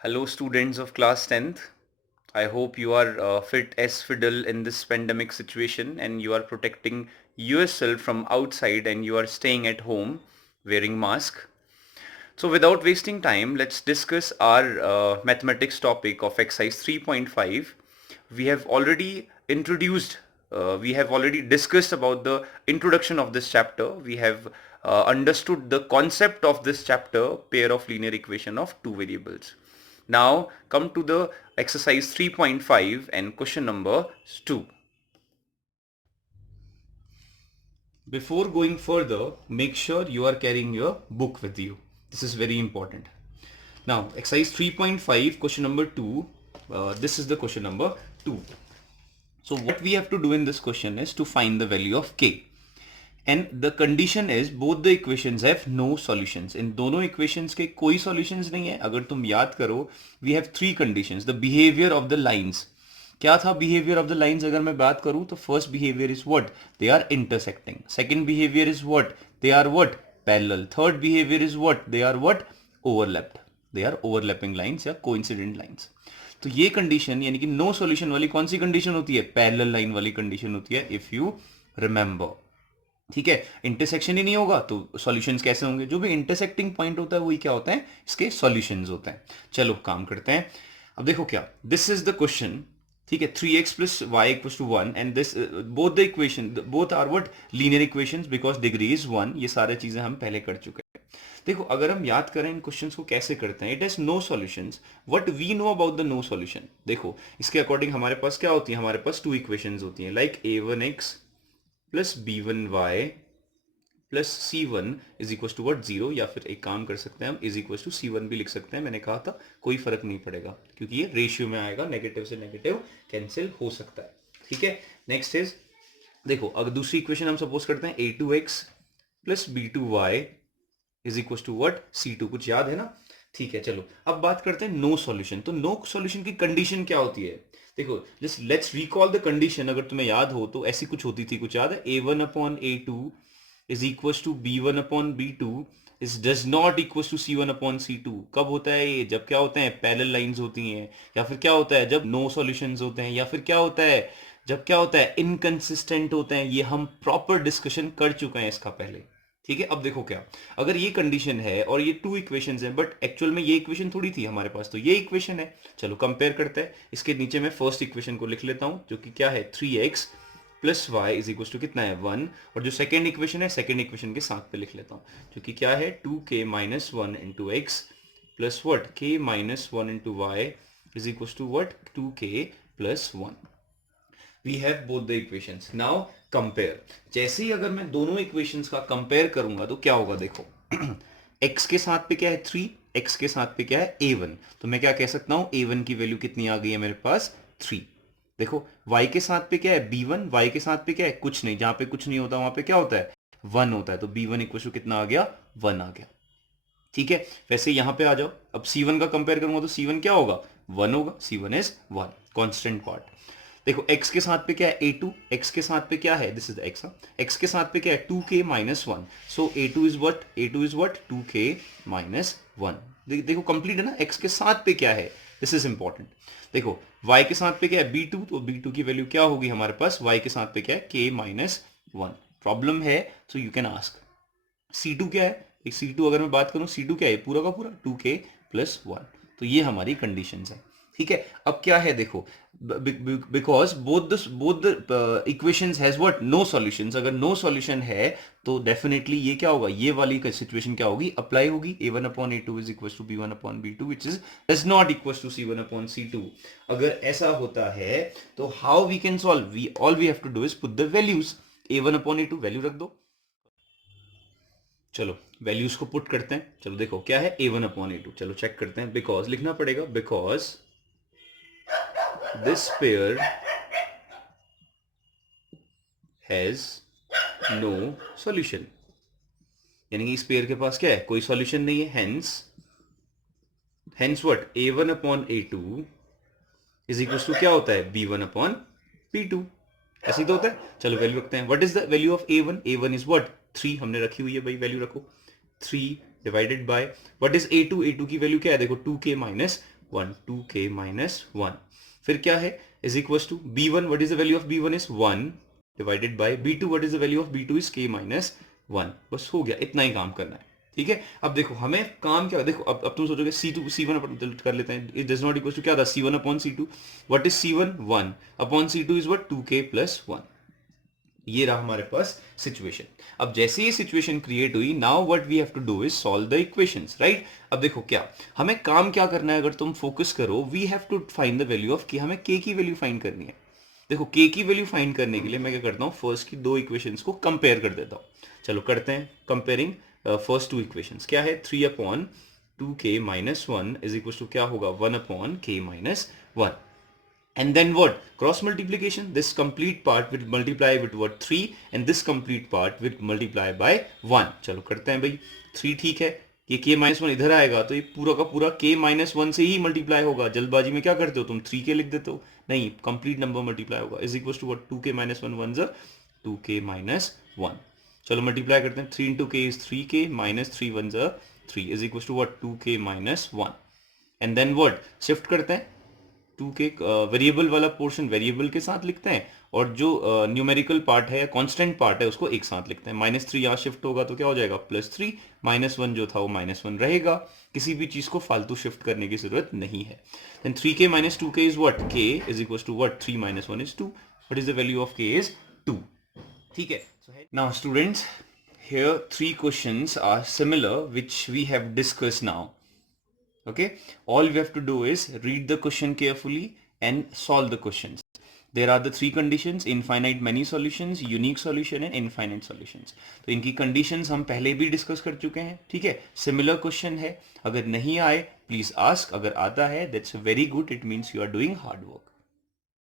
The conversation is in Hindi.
Hello, students of class 10th. I hope you are fit as fiddle in this pandemic situation and you are protecting yourself from outside and you are staying at home wearing mask. So without wasting time, let's discuss our mathematics topic of exercise 3.5. We have already discussed about the introduction of this chapter. We have understood the concept of this chapter, pair of linear equation of two variables. Now come to the exercise 3.5 and question number 2. Before going further, make sure you are carrying your book with you. This is very important. Now, exercise 3.5, question number 2. This is the question number 2. So what we have to do in this question is to find the value of k. And the condition is both the equations have no solutions. इन दोनों equations के कोई solutions नहीं है. अगर तुम याद करो, we have three conditions. The behavior of the lines. क्या था behavior of the lines अगर मैं बात करूं तो first behavior is what? They are intersecting. Second behavior is what? They are what? Parallel. Third behavior is what? They are what? Overlapped. They are overlapping lines या coincident lines. तो ये कंडीशन यानी कि नो सॉल्यूशन वाली कौन सी कंडीशन होती है? पैरेलल लाइन वाली कंडीशन होती है इफ यू रिमेंबर. ठीक है, इंटरसेक्शन ही नहीं होगा तो सॉल्यूशंस कैसे होंगे? जो भी इंटरसेक्टिंग पॉइंट होता है वही क्या होता है? इसके सॉल्यूशंस होते हैं. चलो काम करते हैं. अब देखो क्या, दिस इज द क्वेश्चन. ठीक है, 3x plus y equals to 1 and this both the equation both are what? Linear equations because degree is 1. ये सारी चीजें हम पहले कर चुके हैं. देखो अगर हम याद करें इन क्वेश्चंस को कैसे करते हैं, it has no solutions. What we know about the no solution, देखो इसके अकॉर्डिंग हमारे पास क्या होती है? हमारे पास टू इक्वेशंस होती हैं like a1x plus b1y plus c1 is equal to what? 0. या फिर एक काम कर सकते हैं हम, इज इक्वल टू c1 भी लिख सकते हैं. मैंने कहा था कोई फर्क नहीं पड़ेगा क्योंकि ये रेशियो में आएगा, नेगेटिव से नेगेटिव कैंसिल हो सकता है. ठीक है, नेक्स्ट इज देखो अगर दूसरी इक्वेशन हम सपोज करते हैं a2x plus b2y is equal to what? c2. कुछ याद है ना? ठीक है, चलो अब बात करते हैं नो सॉल्यूशन. तो नो सॉल्यूशन की कंडीशन क्या होती है? देखो just let's recall the condition. अगर तुम्हें याद हो तो ऐसी कुछ होती थी, कुछ याद है? a1 upon a2 is equal to b1 upon b2 is does not equal to c1 upon c2. कब होता है ये? जब क्या होता है? पैरेलल लाइंस होती हैं. या फिर क्या होता है? जब नो सॉल्यूशंस होते हैं. या फिर क्या होता है? जब क्या होता है? इनकंसिस्टेंट होते हैं. ये हम प्रॉपर डिस्कशन कर चुके हैं इसका पहले. ठीक है, अब देखो क्या, अगर ये कंडीशन है और ये टू इक्वेशंस हैं बट एक्चुअल में ये इक्वेशन थोड़ी थी हमारे पास, तो ये इक्वेशन है. चलो कंपेयर करते हैं. इसके नीचे मैं फर्स्ट इक्वेशन को लिख लेता हूं जो कि क्या है? 3x plus y is equal to कितना है? 1. और जो सेकेंड इक्वेशन है, सेकेंड इक्वेशन के साथ पे लिख लेता हूं जो कि क्या है? 2k minus 1 into x plus what? k minus 1 into y is equal to what? 2k plus 1. We have both the equations. Now compare. जैसे ही अगर मैं दोनों इक्वेशंस का कंपेयर करूंगा तो क्या होगा? देखो x के साथ पे क्या है? 3. x के साथ पे क्या है? a1. तो मैं क्या कह सकता हूं? a1 की वैल्यू कितनी आ गई है मेरे पास? 3. देखो y के साथ पे क्या है? b1. y के साथ पे क्या है? कुछ नहीं. जहां पे कुछ नहीं होता वहां पे क्या होता है? 1 होता है. तो b1 इक्वल टू कितना आ गया? 1 आ गया. ठीक है, वैसे यहां पे आ जाओ. अब c1 का कंपेयर करूंगा तो c1 क्या होगा? 1 होगा. c1 is 1, constant part. देखो x के साथ पे क्या है? a2. x के साथ पे क्या है? This is the x. x के साथ पे क्या है? 2k minus 1. So a2 is what? a2 is what? 2k minus 1. देखो कंप्लीट है ना. x के साथ पे क्या है? This is important. देखो y के साथ पे क्या है? b2. तो b2 की वैल्यू क्या होगी हमारे पास? y के साथ पे क्या है? k minus 1. प्रॉब्लम है तो यू कैन आस्क. c2 क्या है? एक c2 अगर मैं बात करूं, c2 क्या है? पूरा का पूरा 2k प्लस 1. तो ये हमारी कंडीशंस है. ठीक है, अब क्या है? देखो because both the equations has what? No solutions. अगर नो सॉल्यूशन है तो डेफिनेटली ये क्या होगा? ये वाली सिचुएशन क्या होगी? अप्लाई होगी. a1 upon a2 is equal to b1 upon b2 which is does not equal to c1 upon c2. अगर ऐसा होता है तो how we can solve? We all we have to do is put the values. a1 upon a2 value रख दो. चलो वैल्यूज को पुट करते हैं. चलो देखो क्या है? a1 upon a2. चलो चेक करते हैं. बिकॉज लिखना पड़ेगा. Because this pair has no solution. यानी कि इस पेयर के पास क्या है? कोई सॉल्यूशन नहीं है. Hence what? a1 upon a2 is equal to क्या होता है? b1 upon b2. ऐसे ही तो होता है. चलो वैल्यू रखते हैं. What is the value of a1? a1 is what? 3 हमने रखी हुई है भाई. वैल्यू रखो. 3 divided by what is a2? a2 की वैल्यू क्या है? देखो 2k माइनस 1 2k minus 1. फिर क्या है is equal to b1, what is the value of b1 is 1 divided by b2, what is the value of b2 is k minus 1. बस हो गया, इतना ही काम करना है. ठीक है. अब देखो हमें काम क्या, देखो अब तुम सोचोगे c2 c1 अपन कर लेते हैं. It does not equal to क्या था, c1 upon c2. What is c1, 1 upon c2 is what 2k plus 1. ये रहा हमारे पास सिचुएशन. अब जैसे ये सिचुएशन क्रिएट हुई, now what we have to do is solve the equations, right. अब देखो क्या हमें काम क्या करना है, अगर तुम फोकस करो, we have to find the value of, कि हमें k की वैल्यू फाइंड करनी है. देखो k की वैल्यू फाइंड करने के लिए मैं क्या करता हूँ, फर्स्ट की दो इक्वेशंस को कंपेयर कर देता हूँ. चलो करते हैं कंपेयरिंग फर्स्ट टू इक्वेशंस. क्या है 3 upon 2k minus 1 is equal to क्या होगा 1 upon k minus 1. And then what? Cross multiplication. This complete part will multiply with what 3 and this complete part will multiply by 1. चलो करते हैं भाई. 3 ठीक है, ये k माइनस 1 इधर आएगा तो ये पूरा का पूरा k माइनस 1 से ही मल्टीप्लाई होगा. जल्दबाजी में क्या करते हो तुम 3k लिख देते हो, नहीं, कंप्लीट नंबर मल्टीप्लाई होगा. Is equal to what 2k minus 1 1 ज़र 2k माइनस 1. चलो मल्टीप्लाई करते हैं. 3 into k is 3k minus 3 1 ज़र 3 is equal to what 2k minus 1. And then what shift करते हैं 2 के वेरिएबल वाला पोर्शन वेरिएबल के साथ लिखते हैं और जो न्यूमेरिकल पार्ट है या कांस्टेंट पार्ट है उसको एक साथ लिखते हैं. -3 यहाँ शिफ्ट होगा तो क्या हो जाएगा +3. -1 जो था वो -1 रहेगा. किसी भी चीज को फालतू शिफ्ट करने की जरूरत नहीं है. Then 3k minus 2k is what k is equal to what 3 minus 1 is 2. What is the value of k is 2. ठीक है. Now students, here 3 questions are similar which we have discussed now. Okay, all we have to do is read the question carefully and solve the questions. There are the 3 conditions: infinite many solutions, unique solution and infinite solutions. तो इनकी conditions हम पहले भी discuss कर चुके हैं. ठीक है, similar question है. अगर नहीं आए please ask. अगर आता है that's very good, it means you are doing hard work.